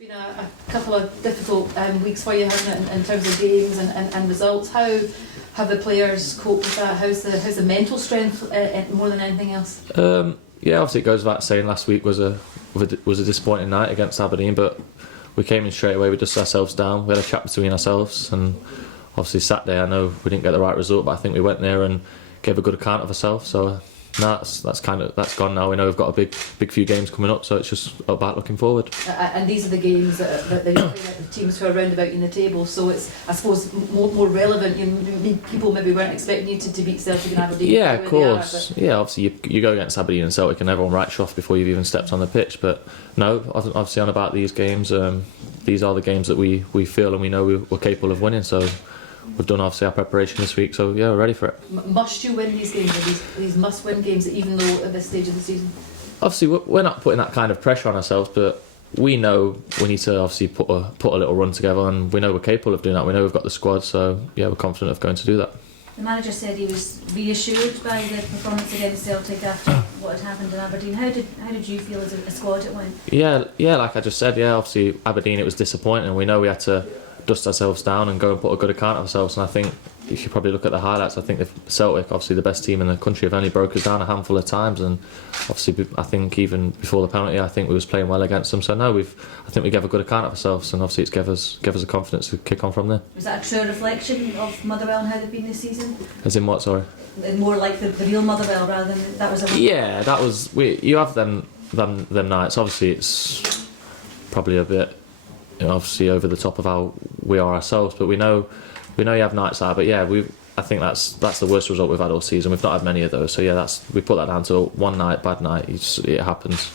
Been a couple of difficult weeks for you, hasn't it, in terms of games and results. How have the players coped with that? How's the mental strength more than anything else? Yeah, obviously it goes without saying. Last week was a disappointing night against Aberdeen, but we came in straight away. We dusted ourselves down. We had a chat between ourselves, and obviously Saturday, I know we didn't get the right result, but I think we went there and gave a good account of ourselves. So that's gone now. We know we've got a big few games coming up, so it's just about looking forward. And these are the games that you're playing at the teams who are round about in the table, so it's, I suppose, more relevant. People maybe weren't expecting you to beat Celtic and Aberdeen. Yeah, of course. Yeah, obviously you go against Aberdeen and Celtic and everyone writes you off before you've even stepped on the pitch, but no, obviously on about these games, these are the games that we feel and we know we're capable of winning, so we've done obviously our preparation this week, so yeah, we're ready for it. Must you win these games? Are these must-win games, even though at this stage of the season? Obviously, we're not putting that kind of pressure on ourselves, but we know we need to obviously put a little run together, and we know we're capable of doing that. We know we've got the squad, so yeah, we're confident of going to do that. The manager said he was reassured by the performance against Celtic after what had happened in Aberdeen. How did you feel as a squad it went? Yeah, like I just said, yeah, obviously Aberdeen, it was disappointing. We know we had to dust ourselves down and go and put a good account of ourselves, and I think you should probably look at the highlights. I think the Celtic, obviously the best team in the country, have only broke us down a handful of times, and obviously I think even before the penalty I think we was playing well against them, so no, I think we gave a good account of ourselves, and obviously it's gave us the confidence to kick on from there. Was that a true reflection of Motherwell and how they've been this season? As in what, sorry? More like the real Motherwell rather than that was a... Yeah, that was, you have them nights, obviously it's probably a bit, obviously over the top of how we are ourselves, but we know you have nights like that. But yeah, I think that's the worst result we've had all season. We've not had many of those, so yeah, we put that down to one night, bad night. It happens.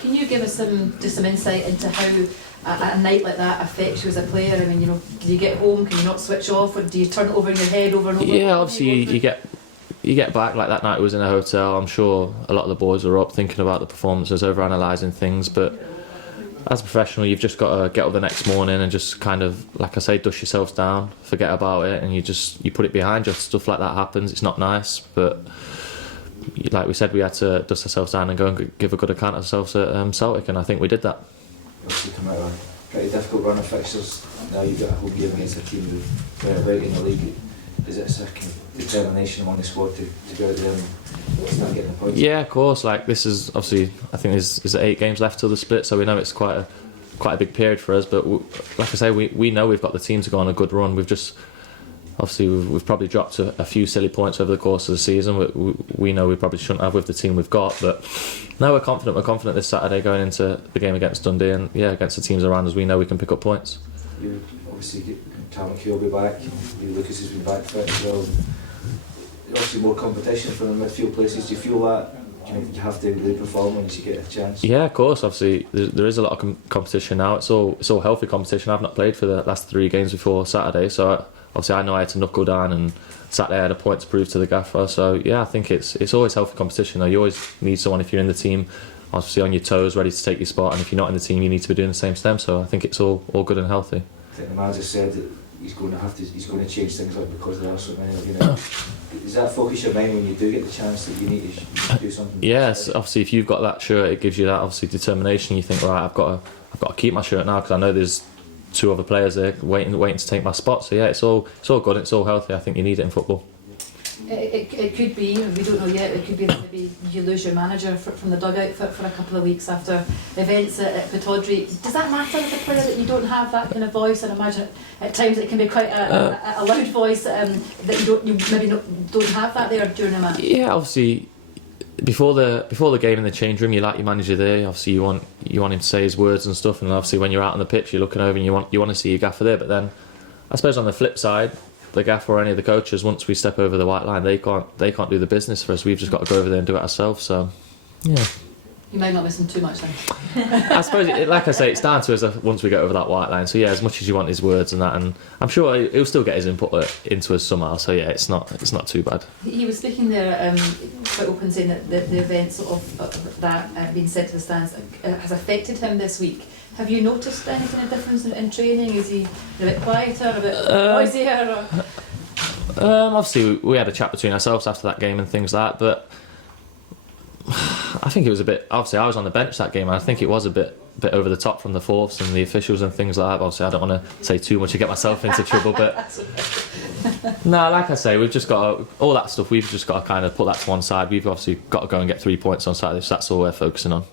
Can you give us some insight into how a night like that affects you as a player? I mean, do you get home, can you not switch off, or do you turn it over in your head over and over? Yeah, obviously you get back. Like that night was in a hotel. I'm sure a lot of the boys were up thinking about the performances, over analysing things, but as a professional, you've just got to get up the next morning and just kind of, like I say, dust yourselves down, forget about it, and you put it behind you. Stuff like that happens. It's not nice, but like we said, we had to dust ourselves down and go and give a good account of ourselves at Celtic, and I think we did that. Obviously come out of a pretty difficult run of fixtures. Now you've got a home game against a team who are about in the league. Is it a second determination among the squad to go out there and start getting the points? Yeah, of course. Like this is obviously, I think there's 8 games left till the split, so we know it's quite a big period for us. But like I say, we know we've got the team to go on a good run. We've probably dropped a few silly points over the course of the season. We know we probably shouldn't have with the team we've got, but no, we're confident. We're confident this Saturday going into the game against Dundee, and yeah, against the teams around us, we know we can pick up points. You obviously Callum will be back. Lucas has been back fit as well. Obviously more competition for the midfield places. Do you feel that you have to really perform once you get a chance? Yeah, of course. Obviously there is a lot of competition now. It's all healthy competition. I've not played for the last 3 games before Saturday, so obviously I know I had to knuckle down, and Saturday I had a point to prove to the gaffer. So yeah, I think it's always healthy competition though. You always need someone, if you're in the team, obviously on your toes, ready to take your spot, and if you're not in the team, you need to be doing the same to them. So I think it's all good and healthy. I think the manager said that he's going to change things up because there are so many. Does that focus your mind when you do get the chance that you need to do something? Yes, obviously if you've got that shirt, it gives you that obviously determination. You think, right, I've got to keep my shirt now, because I know there's 2 other players there waiting to take my spot. So yeah, it's all good. It's all healthy. I think you need it in football. It could be, we don't know yet, it could be that maybe you lose your manager from the dugout for a couple of weeks after events at Pittodrie. Does that matter as a player that you don't have that kind of voice? And imagine at times it can be quite a loud voice that you maybe don't have that there during a match. Yeah, obviously before the game in the change room, you like your manager there. Obviously you want him to say his words and stuff, and obviously when you're out on the pitch, you're looking over and you want to see your gaffer there. But then I suppose on the flip side, the gaffer or any of the coaches, once we step over the white line, they can't do the business for us. We've just got to go over there and do it ourselves. So yeah, you might not miss him too much then. I suppose like I say, it's down to us once we get over that white line. So yeah, as much as you want his words and that, and I'm sure he'll still get his input into us somehow. So yeah, it's not too bad. He was speaking there quite open, saying that the events of that being sent to the stands has affected him this week. Have you noticed any kind of difference in training? Is he a bit quieter, a bit noisier? Obviously, we had a chat between ourselves after that game and things like that, but I think it was a bit. Obviously, I was on the bench that game, and I think it was a bit bit over the top from the fourths and the officials and things like that. Obviously, I don't want to say too much to get myself into trouble, but no, like I say, we've just got to, all that stuff. We've just got to kind of put that to one side. We've obviously got to go and get 3 points on Saturday, so that's all we're focusing on.